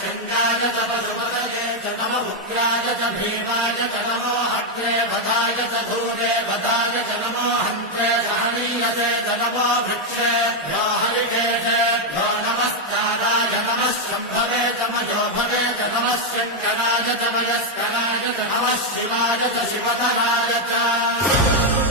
शृङ्गाय च पशुपतये च नमः उग्राय च भीमाय च नमो अग्रे वधाय च धूरे वधाय च नमो हन्त्रे सहनीयसे च नमो वृक्षेभ्यो हरिकेशेभ्यो नमस्काराय नमः शम्भवे च मयोभवे च नमः शङ्कराय च मयस्कराय च नमः शिवाय च शिवधराय च